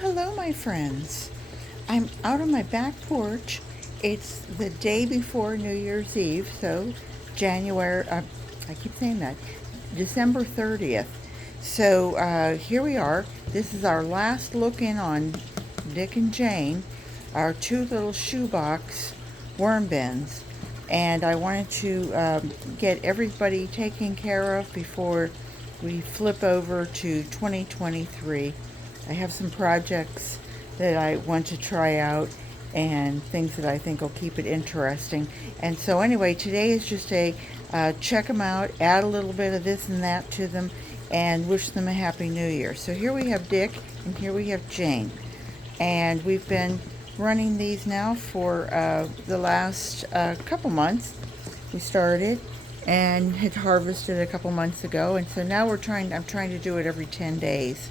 Hello, my friends. I'm out on my back porch. It's the day before New Year's Eve, so I keep saying that, December 30th. So here we are. This is our last look in on Dick and Jane, our two little shoebox worm bins. And I wanted to get everybody taken care of before we flip over to 2023. I have some projects that I want to try out and things that I think will keep it interesting. And so anyway, today is just a check them out, add a little bit of this and that to them, and wish them a Happy New Year. So here we have Dick and here we have Jane. And we've been running these now for the last couple months. We started and had harvested a couple months ago, and so now I'm trying to do it every 10 days.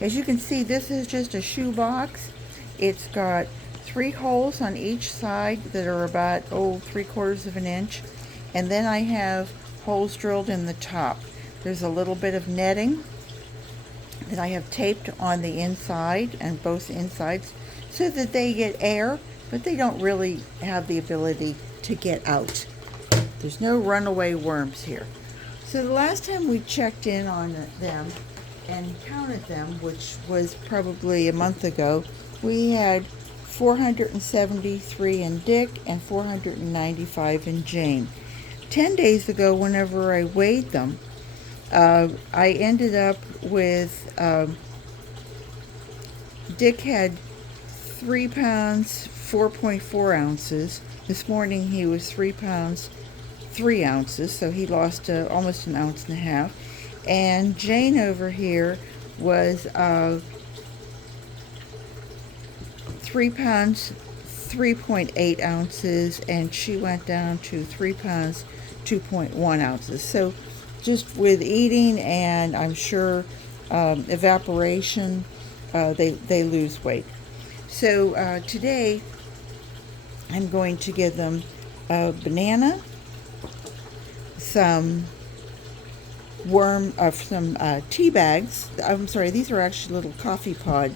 As you can see, this is just a shoe box. It's got 3 holes on each side that are about 3/4 of an inch, and then I have holes drilled in the top. There's a little bit of netting that I have taped on the inside and both insides so that they get air, but they don't really have the ability to get out. There's no runaway worms here. So the last time we checked in on them and counted them, which was probably a month ago, we had 473 in Dick and 495 in Jane. 10 days ago, whenever I weighed them, I ended up with Dick had 3 pounds 4.4 ounces. This morning he was 3 pounds 3 ounces, so he lost almost an ounce and a half. And Jane over here was 3 pounds 3.8 ounces, and she went down to 3 pounds 2.1 ounces. So just with eating and I'm sure evaporation, they lose weight. So today I'm going to give them a banana, some tea bags. I'm sorry, these are actually little coffee pod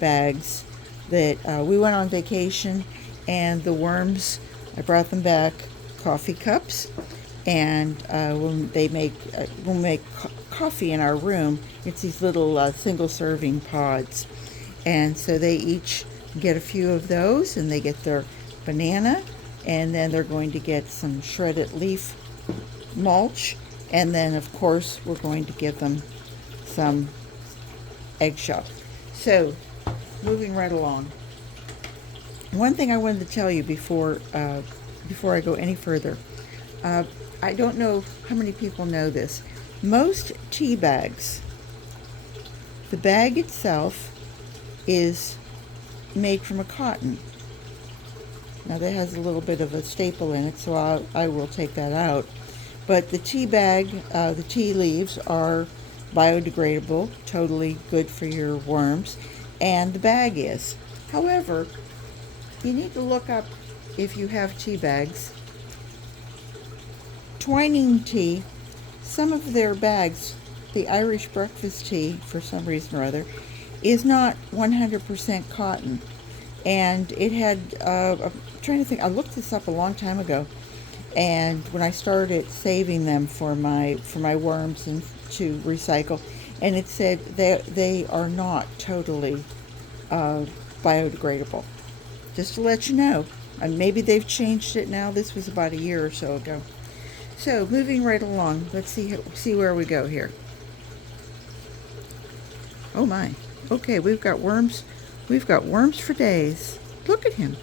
bags that we went on vacation, and the worms, I brought them back coffee cups, and when we make coffee in our room, it's these little single serving pods, and so they each get a few of those, and they get their banana, and then they're going to get some shredded leaf mulch. And then, of course, we're going to give them some eggshell. So, moving right along. One thing I wanted to tell you before I go any further. I don't know how many people know this. Most tea bags, the bag itself is made from a cotton. Now, that has a little bit of a staple in it, so I will take that out. But the tea bag, the tea leaves are biodegradable, totally good for your worms, and the bag is. However, you need to look up, if you have tea bags, Twining tea, some of their bags, the Irish breakfast tea, for some reason or other, is not 100% cotton. And it had, I'm trying to think, I looked this up a long time ago. And when I started saving them for my worms and to recycle, and it said they are not totally biodegradable. Just to let you know, and maybe they've changed it now. This was about a year or so ago. So moving right along, let's see where we go here. Oh my! Okay, we've got worms. We've got worms for days. Look at him.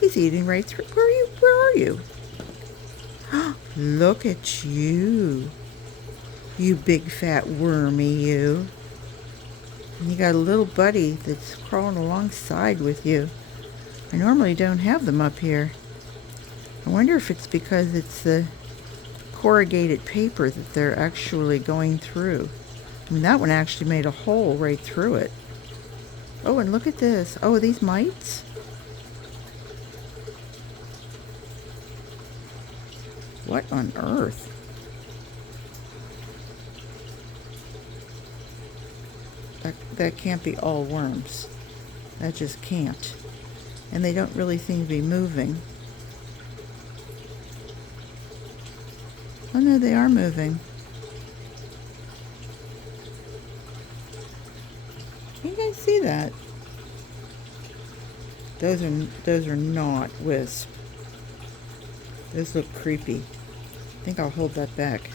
He's eating right through. Where are you? Look at you. You big fat wormy, you. And you got a little buddy that's crawling alongside with you. I normally don't have them up here. I wonder if it's because it's the corrugated paper that they're actually going through. I mean, that one actually made a hole right through it. Oh, and look at this. Oh, are these mites? What on earth? That can't be all worms. That just can't. And they don't really seem to be moving. Oh no, they are moving. Can you guys see that? Those are not wisp. Those look creepy. I think I'll hold that back.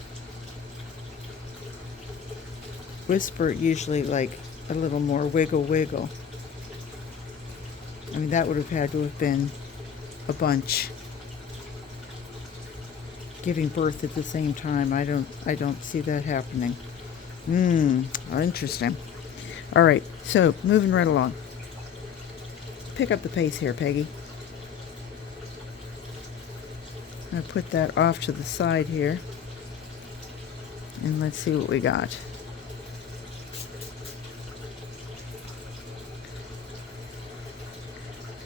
Whisper usually like a little more wiggle wiggle. I mean, that would have had to have been a bunch giving birth at the same time. I don't see that happening. Interesting. All right, so moving right along. Pick up the pace here, Peggy. I'm gonna put that off to the side here, and let's see what we got.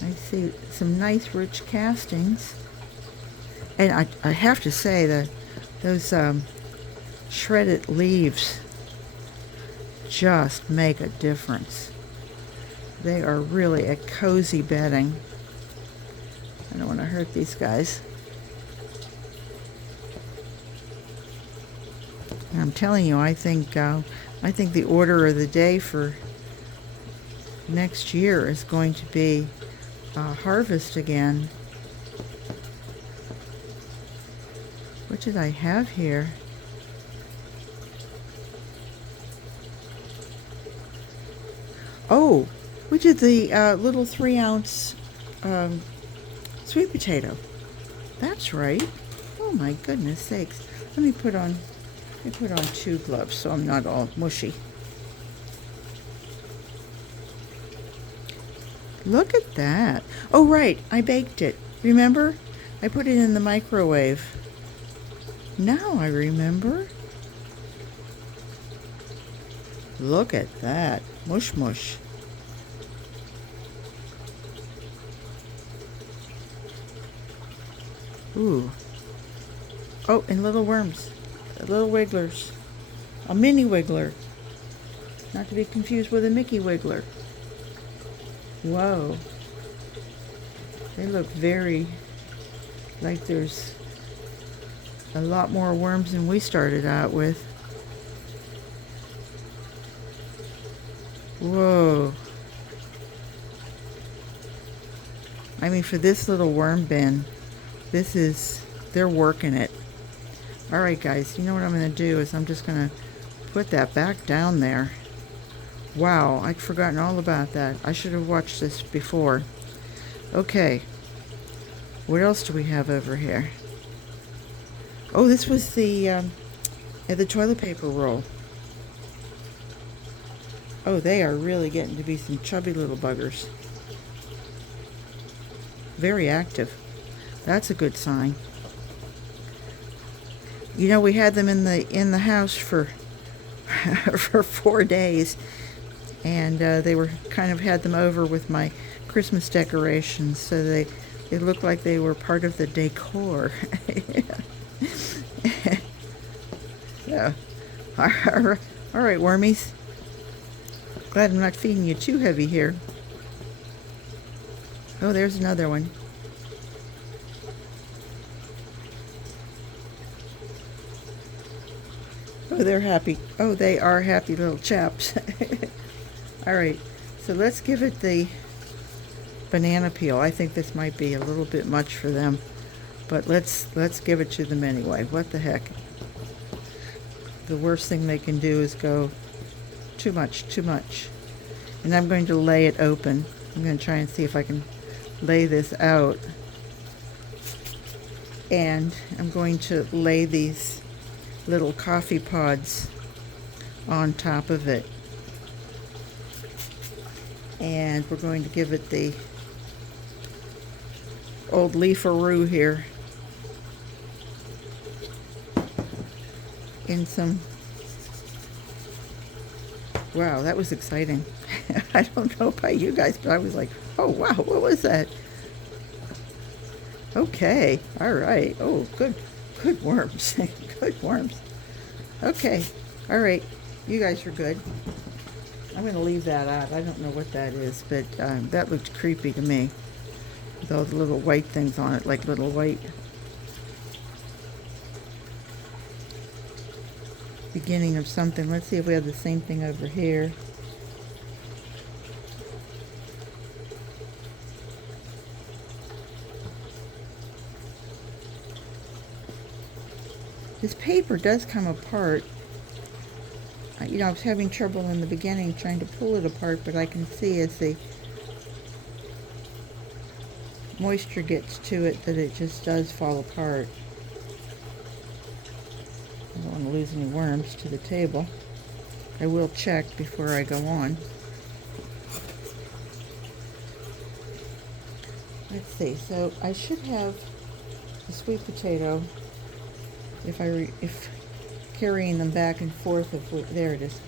I see some nice rich castings, and I have to say that those shredded leaves just make a difference. They are really a cozy bedding. I don't want to hurt these guys. And I'm telling you, I think the order of the day for next year is going to be harvest again. What did I have here? Oh, we did the little 3-ounce sweet potato. That's right. Oh my goodness sakes. Let me put on 2 gloves so I'm not all mushy. Look at that. Oh right, I baked it. Remember? I put it in the microwave. Now I remember. Look at that. Mush mush. Ooh. Oh, and little worms. Little wigglers. A mini wiggler. Not to be confused with a Mickey wiggler. Whoa. They look very like there's a lot more worms than we started out with. Whoa. I mean, for this little worm bin, they're working it. All right, guys, you know what I'm going to do is I'm just going to put that back down there. Wow, I'd forgotten all about that. I should have watched this before. Okay. What else do we have over here? Oh, this was the toilet paper roll. Oh, they are really getting to be some chubby little buggers. Very active. That's a good sign. You know, we had them in the house for for 4 days, and they were kind of had them over with my Christmas decorations, so they looked like they were part of the decor. So, all right, wormies. Glad I'm not feeding you too heavy here. Oh, there's another one. Oh, they're happy. Oh, they are happy little chaps. All right, so let's give it the banana peel. I think this might be a little bit much for them, but let's give it to them anyway. What the heck? The worst thing they can do is go too much. And I'm going to lay it open. I'm going to try and see if I can lay this out. And I'm going to lay these little coffee pods on top of it. And we're going to give it the old leaf-a-roo here. In some... Wow, that was exciting. I don't know about you guys, but I was like, oh wow, what was that? Okay, all right. Oh, good worms. Good worms. Okay, all right. You guys are good. I'm going to leave that out. I don't know what that is, but that looked creepy to me. With all the little white things on it, like little white beginning of something. Let's see if we have the same thing over here. This paper does come apart. You know, I was having trouble in the beginning trying to pull it apart, but I can see as the moisture gets to it that it just does fall apart. I don't want to lose any worms to the table. I will check before I go on. Let's see, so I should have the sweet potato if carrying them back and forth there it is.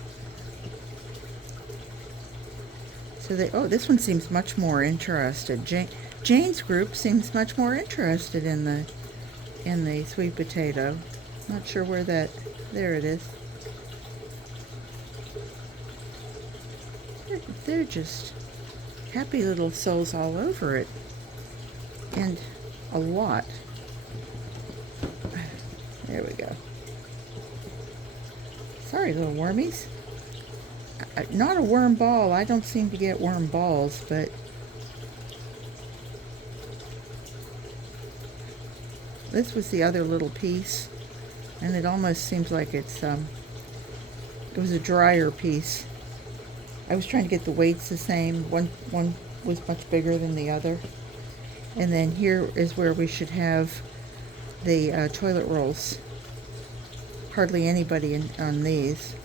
So oh, this one seems much more interested. Jane's group seems much more interested in the sweet potato. Not sure where that, there it is. They're just happy little souls all over it. And a lot. There we go. Sorry, little wormies. Not a worm ball. I don't seem to get worm balls, but this was the other little piece, and it almost seems like it was a drier piece. I was trying to get the weights the same. One was much bigger than the other. And then here is where we should have the toilet rolls. Hardly anybody on these.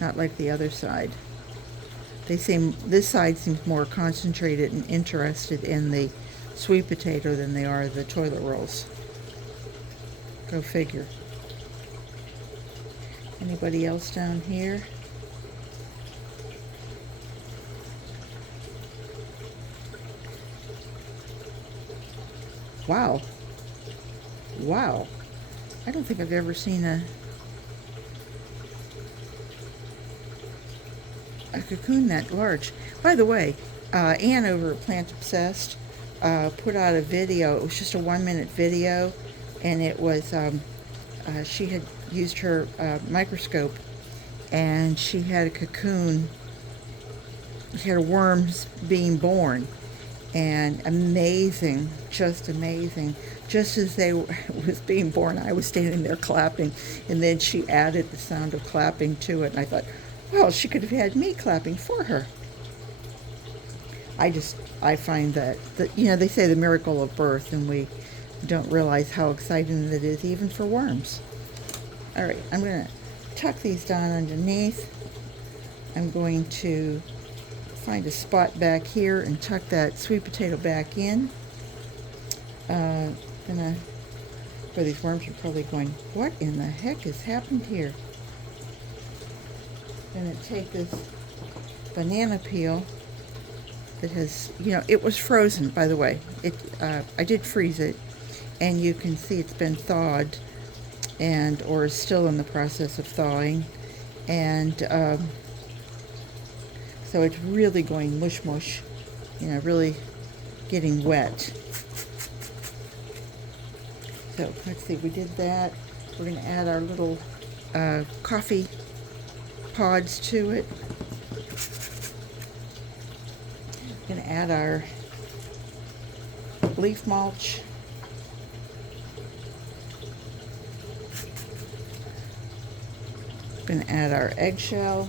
Not like the other side. This side seems more concentrated and interested in the sweet potato than they are the toilet rolls. Go figure. Anybody else down here? Wow. Wow. I don't think I've ever seen a cocoon that large. By the way, Anne over at Plant Obsessed put out a video. It was just a 1-minute video, and it was she had used her microscope, and she had a cocoon. She had worms being born, and amazing, just amazing. Just as they was being born, I was standing there clapping, and then she added the sound of clapping to it, and I thought, well, she could have had me clapping for her. I find that, you know, they say the miracle of birth, and we don't realize how exciting it is even for worms. All right, I'm going to tuck these down underneath. I'm going to find a spot back here and tuck that sweet potato back in. For these worms are probably going, what in the heck has happened here? Gonna take this banana peel that has, you know, it was frozen, by the way. I did freeze it, and you can see it's been thawed or is still in the process of thawing, and so it's really going mush mush, you know, really getting wet. So let's see, we did that. We're going to add our little coffee pods to it. Going to add our leaf mulch. Going to add our eggshell.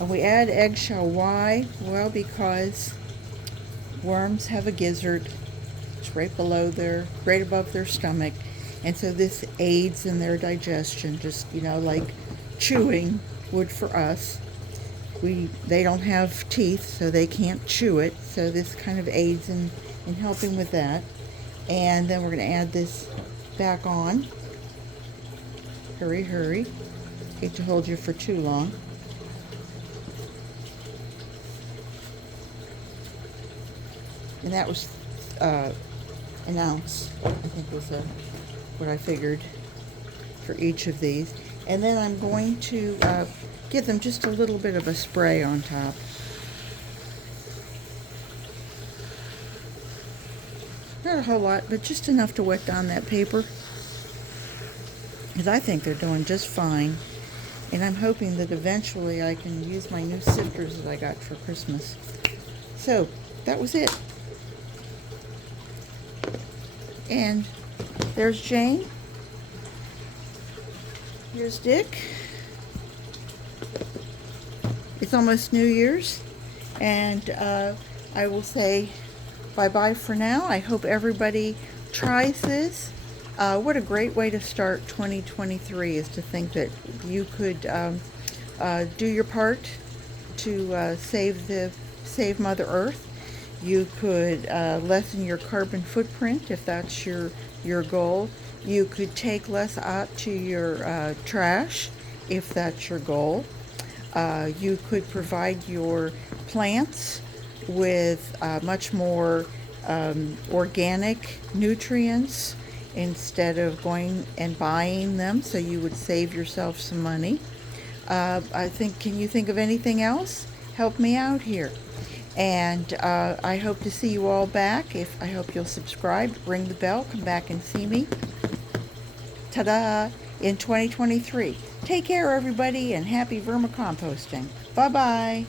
And we add eggshell, why? Well, because worms have a gizzard. It's right above their stomach. And so this aids in their digestion, just, you know, like chewing would for us. They don't have teeth, so they can't chew it. So this kind of aids in helping with that. And then we're going to add this back on. Hurry, hurry. Hate to hold you for too long. And that was an ounce, I think was what I figured for each of these. And then I'm going to give them just a little bit of a spray on top. Not a whole lot, but just enough to wet down that paper. Because I think they're doing just fine. And I'm hoping that eventually I can use my new sifters that I got for Christmas. So, that was it. And there's Jane. Here's Dick. It's almost New Year's. And I will say bye-bye for now. I hope everybody tries this. What a great way to start 2023 is to think that you could do your part to save Mother Earth. You could lessen your carbon footprint if that's your goal. You could take less out to your trash if that's your goal. You could provide your plants with much more organic nutrients instead of going and buying them, so you would save yourself some money. Can you think of anything else? Help me out here. And I hope to see you all back. I hope you'll subscribe, ring the bell, come back and see me. Ta-da! In 2023. Take care, everybody, and happy vermicomposting. Bye-bye.